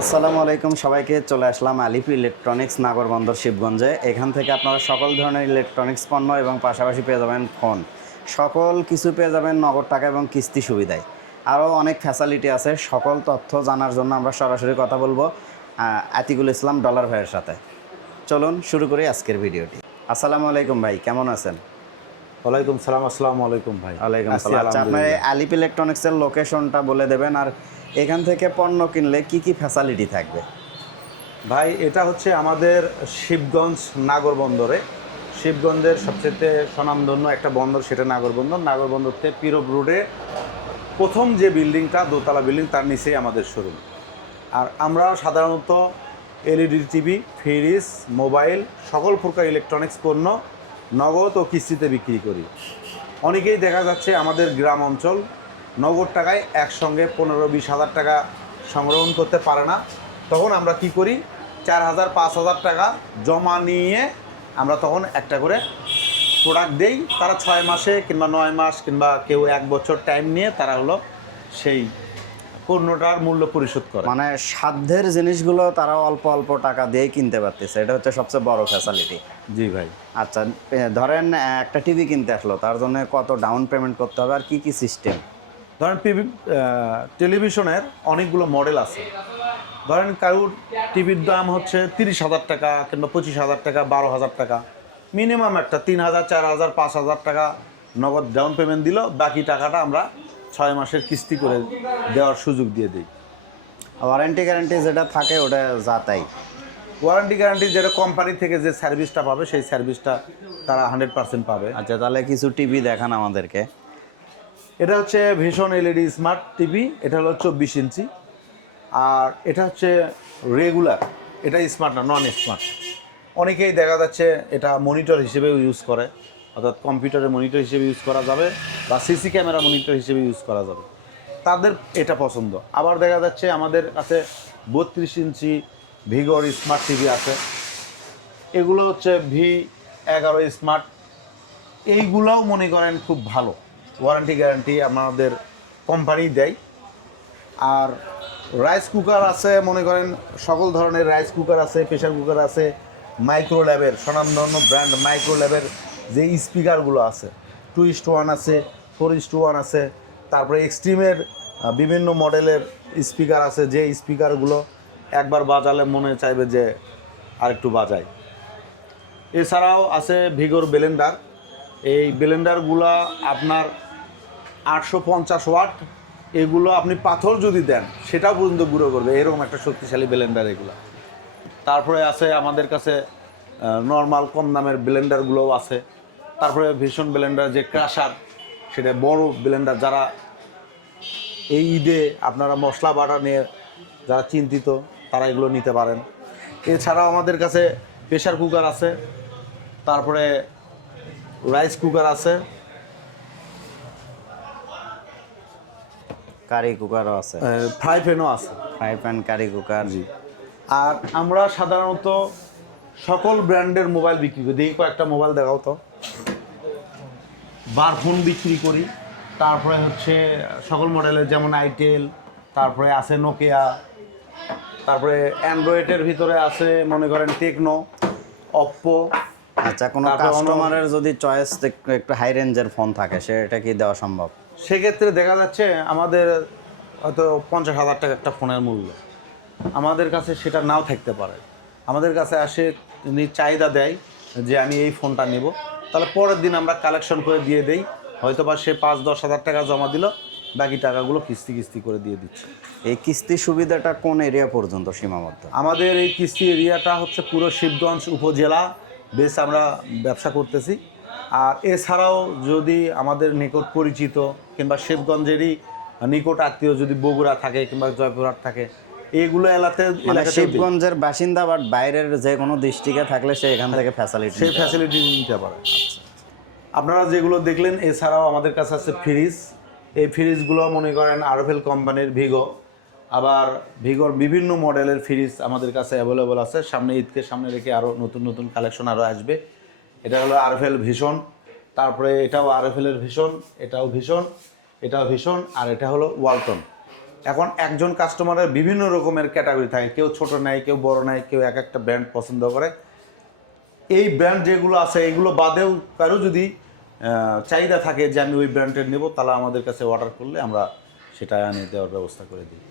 আসসালামু আলাইকুম সবাইকে চলে আসলাম আলিফ ইলেকট্রনিক্স নাগরবন্দর শিবগঞ্জে। এখান থেকে আপনারা সকল ধরনের ইলেকট্রনিক্স পণ্য এবং পাশাপাশি পেয়ে যাবেন ফোন। সকল কিছু পেয়ে যাবেন নগদ টাকা এবং কিস্তি সুবিধায়। আরও অনেক ফ্যাসিলিটি আছে সকল তথ্য জানার জন্য আমরা সরাসরি কথা বলব আতিকুল ইসলাম ডলার ভাইয়ের সাথে। চলুন শুরু করি আজকের ভিডিওটি। আসসালামু আলাইকুম ভাই কেমন আছেন? ওয়ালাইকুম সালাম আসসালামু আলাইকুম ভাই। ওয়ালাইকুম আচ্ছা আপনার। আলিফ ইলেকট্রনিক্সের লোকেশনটা বলে দেবেন আর এখান থেকে পণ্য কিনলে কি কি ফ্যাসিলিটি থাকবে? ভাই, এটা হচ্ছে আমাদের শিবগঞ্জ নাগর বন্দরে। শিবগঞ্জের সবচেয়ে স্বনামধন্য একটা বন্দর সেটা নাগর বন্দর। নাগর বন্দরতে পিরব রোডে প্রথম যে বিল্ডিংটা, দোতলা বিল্ডিং, তার নিচেই আমাদের শোরুম। আর আমরা সাধারণত এলইডি, টিভি, ফ্রিজ, মোবাইল, সকল প্রকার ইলেকট্রনিক্স পণ্য নগদ ও কিস্তিতে বিক্রি করি। অনেকেই দেখা যাচ্ছে আমাদের গ্রাম অঞ্চল নগদ টাকায় একসঙ্গে পনেরো বিশ হাজার টাকা সংগ্রহণ করতে পারে না। তখন আমরা কি করি? চার হাজার পাঁচ হাজার টাকা জমা নিয়ে আমরা তখন একটা করে প্রোডাক্ট দেই। তারা ছয় মাসে কিংবা নয় মাস কিংবা কেউ এক বছর টাইম নিয়ে তারা হলো সেই পণ্যটার মূল্য পরিশোধ করে। মানে সাধ্যের জিনিসগুলো তারা অল্প অল্প টাকা দিয়ে কিনতে পারতেছে। এটা হচ্ছে সবচেয়ে বড় ফ্যাসিলিটি জি ভাই। আচ্ছা ধরেন একটা টিভি কিনতে আসলো। তার জন্য কত ডাউন পেমেন্ট করতে হবে? আর কি কি সিস্টেম ধরেন টিভি টেলিভিশনের অনেকগুলো মডেল আছে। ধরেন কারুর টিভির দাম হচ্ছে তিরিশ হাজার টাকা কিংবা পঁচিশ হাজার টাকা বারো হাজার টাকা। মিনিমাম একটা তিন হাজার চার হাজার পাঁচ হাজার টাকা নগদ ডাউন পেমেন্ট দিল বাকি টাকাটা আমরা ছয় মাসের কিস্তি করে দেওয়ার সুযোগ দিয়ে দিই। ওয়ারেন্টি গ্যারান্টি যেটা থাকে ওটা যা তাই ওয়ারেন্টি গ্যারান্টি যেটা কোম্পানি থেকে যে সার্ভিসটা পাবে সেই সার্ভিসটা তারা হান্ড্রেড পার্সেন্ট পাবে। আচ্ছা তাহলে কিছু টিভি দেখান আমাদেরকে। এটা হচ্ছে ভীষণ এলইডি স্মার্ট টিভি, এটা হলো চব্বিশ ইঞ্চি। আর এটা হচ্ছে রেগুলার এটা স্মার্ট না নন স্মার্ট অনেকেই দেখা যাচ্ছে এটা মনিটর হিসেবে ইউজ করে, অর্থাৎ কম্পিউটারের মনিটর হিসেবে ইউজ করা যাবে বা সিসি ক্যামেরা মনিটর হিসেবে ইউজ করা যাবে। তাদের এটা পছন্দ। আবার দেখা যাচ্ছে আমাদের কাছে বত্রিশ ইঞ্চি ভিগর স্মার্ট টিভি আছে। এগুলো হচ্ছে ভি এগারো স্মার্ট এইগুলাও মনে করেন খুব ভালো। ওয়ারেন্টি গ্যারান্টি আমাদের কোম্পানি দেয়। আর রাইস কুকার আছে, মনে করেন সকল ধরনের রাইস কুকার আছে প্রেশার কুকার আছে মাইক্রো ল্যাবের স্বনামধন্য ব্র্যান্ড মাইক্রো ল্যাবের যে স্পিকারগুলো আছে, টু ইস টু ওয়ান আছে, ফোর ইস টু ওয়ান আছে, তারপরে এক্সট্রিমের বিভিন্ন মডেলের স্পিকার আছে, যে স্পিকারগুলো একবার বাজালে মনে চাইবে যে আরেকটু বাজায় এছাড়াও আছে ভিগোর ব্লেন্ডার। এই ব্লেন্ডারগুলো আপনার আটশো পঞ্চাশ ওয়াট, এগুলো আপনি পাথর যদি দেন, সেটাও পর্যন্ত গুঁড়ো করবে। এরকম একটা শক্তিশালী ব্লেন্ডার এগুলো। তারপরে আছে আমাদের কাছে নর্মাল কম দামের ব্লেন্ডারগুলোও আছে। তারপরে ভীষণ ব্লেন্ডার যে ক্রাশার সেটা বড় ব্লেন্ডার যারা এই ঈদে আপনারা মশলা বাটা নিয়ে যারা চিন্তিত, তারা এগুলো নিতে পারেন। এছাড়াও আমাদের কাছে প্রেশার কুকার আছে। তারপরে রাইস কুকার আছে। কারি কুকারও আছে। ফ্রাই প্যানও আছে। Fry pan curry cooker. জি। আর আমরা সাধারণত সকল ব্র্যান্ডের মোবাইল বিক্রি করি। দেখি কয়েকটা মোবাইল দেখাও তো। বার ফোন বিক্রি করি। তারপরে হচ্ছে সকল মডেলের যেমন আইটেল তারপরে আছে নোকিয়া তারপরে অ্যান্ড্রয়েডের ভিতরে আছে মনে করেন টেকনো অপ্পো আচ্ছা কোনো কাস্টমারের যদি চয়েস একটু হাই রেঞ্জের ফোন থাকে সেটা কি দেওয়া সম্ভব? সেক্ষেত্রে দেখা যাচ্ছে আমাদের হয়তো পঞ্চাশ হাজার টাকা একটা ফোনের মূল্য। আমাদের কাছে সেটা নাও থাকতে পারে। আমাদের কাছে আসে উনি চাহিদা দেয় যে আমি এই ফোনটা নেব। তাহলে পরের দিন আমরা কালেকশন করে দিয়ে দেই। হয়তো বা সে পাঁচ দশ হাজার টাকা জমা দিল বাকি টাকাগুলো কিস্তি কিস্তি করে দিয়ে দিচ্ছে। এই কিস্তি সুবিধাটা কোন এরিয়া পর্যন্ত সীমাবদ্ধ? আমাদের এই কিস্তি এরিয়াটা হচ্ছে পুরো শিবগঞ্জ উপজেলা বেশ আমরা ব্যবসা করতেছি। আর এছাড়াও যদি আমাদের নিকট পরিচিত কিংবা শিবগঞ্জেরই নিকট আত্মীয় যদি বগুড়া থাকে কিংবা জয়পুরহাট থাকে এইগুলো এলাকাতে মানে। শিবগঞ্জের বাসিন্দা বাট বাইরের যে কোনো ডিস্ট্রিক্টে থাকলে সে এখান থেকে ফ্যাসিলিটি সেই ফ্যাসিলিটি নিতে পারে। আপনারা যেগুলো দেখলেন এছাড়াও আমাদের কাছে আছে ফ্রিজ। এই ফ্রিজগুলো মনে করেন আরভেল কোম্পানির ভিগো। আবার ভিগোর বিভিন্ন মডেলের ফ্রিজ আমাদের কাছে অ্যাভেলেবল আছে। সামনে ঈদকে সামনে রেখে আরও নতুন নতুন কালেকশন আরও আসবে। এটা হলো আরভেল ভীষণ, তারপরে এটাও আরভেলের ভীষণ, এটাও ভীষণ এটাও ভীষণ, আর এটা হলো ওয়ালটন। এখন একজন কাস্টমারের বিভিন্ন রকমের ক্যাটাগরি থাকে, কেউ ছোট নেয় কেউ বড় নেয় কেউ এক একটা ব্র্যান্ড পছন্দ করে। এই ব্র্যান্ড যেগুলো আছে, এগুলো বাদেও কারও যদি চাহিদা থাকে যে আমি ওই ব্র্যান্ডের নেব, তাহলে আমাদের কাছে অর্ডার করলে আমরা সেটা এনে দেওয়ার ব্যবস্থা করে দিই।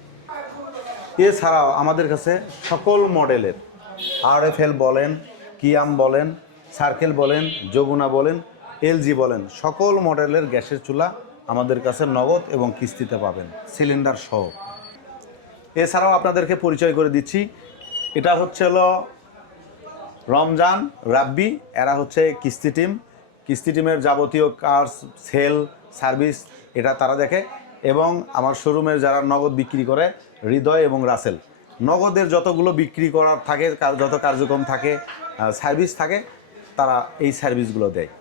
এছাড়াও আমাদের কাছে সকল মডেলের আর এফ এল বলেন, কিয়াম বলেন সার্কেল বলেন, যমুনা বলেন, এলজি বলেন, সকল মডেলের গ্যাসের চুলা আমাদের কাছে নগদ এবং কিস্তিতে পাবেন, সিলিন্ডার সহ। এছাড়াও আপনাদেরকে পরিচয় করে দিচ্ছি, এটা হচ্ছে হলো রমজান, রাব্বি, এরা হচ্ছে কিস্তি টিম। কিস্তি টিমের যাবতীয় কাজ, সেল, সার্ভিস, এটা তারা দেখে। এবং আমার শোরুমের যারা নগদ বিক্রি করে, হৃদয় এবং রাসেল। নগদের যতগুলো বিক্রি করার থাকে, যত কার্যক্রম থাকে সার্ভিস থাকে তারা এই সার্ভিসগুলো দেয়।